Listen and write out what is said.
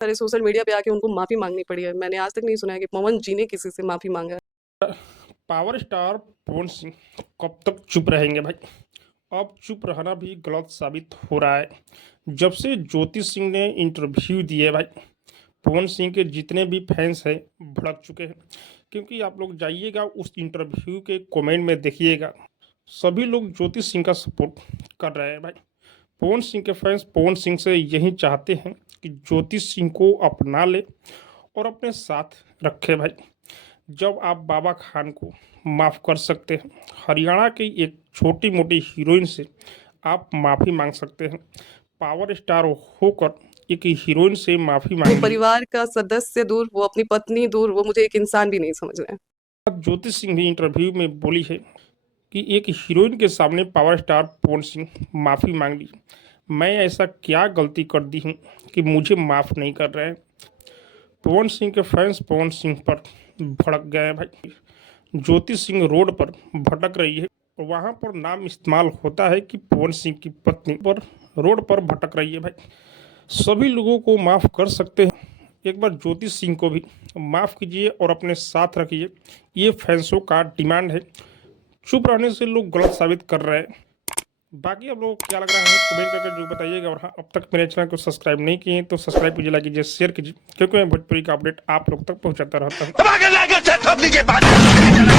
सारे social media पे आके उनको माफ़ी माँगनी पड़ी है। मैंने आज तक नहीं सुना है कि पवन जी ने किसी से माफ़ी माँगा है। पावर स्टार पवन सिंह कब तक चुप रहेंगे भाई? अब चुप रहना भी गलत साबित हो रहा है। जब से ज्योति सिंह ने इंटरव्यू दिए भाई, पवन सिंह के जितने भी फैंस हैं भड़क चुके हैं। क्योंकि आप लोग जाइएगा उस इंटरव्यू के कमेंट में देखिएगा, सभी लोग ज्योति सिंह का सपोर्ट कर रहे हैं भाई। पवन सिंह के फैंस पवन सिंह से यही चाहते हैं कि ज्योति सिंह को अपना ले और अपने साथ रखे भाई। जब आप बाबा खान को माफ़ कर सकते हैं, हरियाणा की एक छोटी मोटी हीरोइन से आप माफ़ी मांग सकते हैं, पावर स्टार होकर एक हीरोइन से माफ़ी वो मांगी। परिवार का सदस्य दूर, वो अपनी पत्नी दूर, वो मुझे एक इंसान भी नहीं समझ रहे हैं। ज्योति सिंह भी इंटरव्यू में बोली है कि एक हीरोइन के सामने पावर स्टार पवन सिंह माफ़ी मांग ली। मैं ऐसा क्या गलती कर दी हूँ कि मुझे माफ़ नहीं कर रहे हैं? पवन सिंह के फैंस पवन सिंह पर भड़क गए हैं भाई। ज्योति सिंह रोड पर भटक रही है, वहाँ पर नाम इस्तेमाल होता है कि पवन सिंह की पत्नी पर रोड पर भटक रही है भाई। सभी लोगों को माफ़ कर सकते हैं, एक बार ज्योति सिंह को भी माफ़ कीजिए और अपने साथ रखिए। ये फैंसों का डिमांड है। चुप रहने से लोग गलत साबित कर रहे हैं। बाकी आप लोगों को क्या लग रहा है कमेंट करके जो बताइएगा। और हाँ, अब तक मेरे चैनल को सब्सक्राइब नहीं किए तो सब्सक्राइब कीजिए, लाइक कीजिए, शेयर कीजिए, क्योंकि मैं भोजपुरी का अपडेट आप लोग तक पहुंचाता रहता हूँ।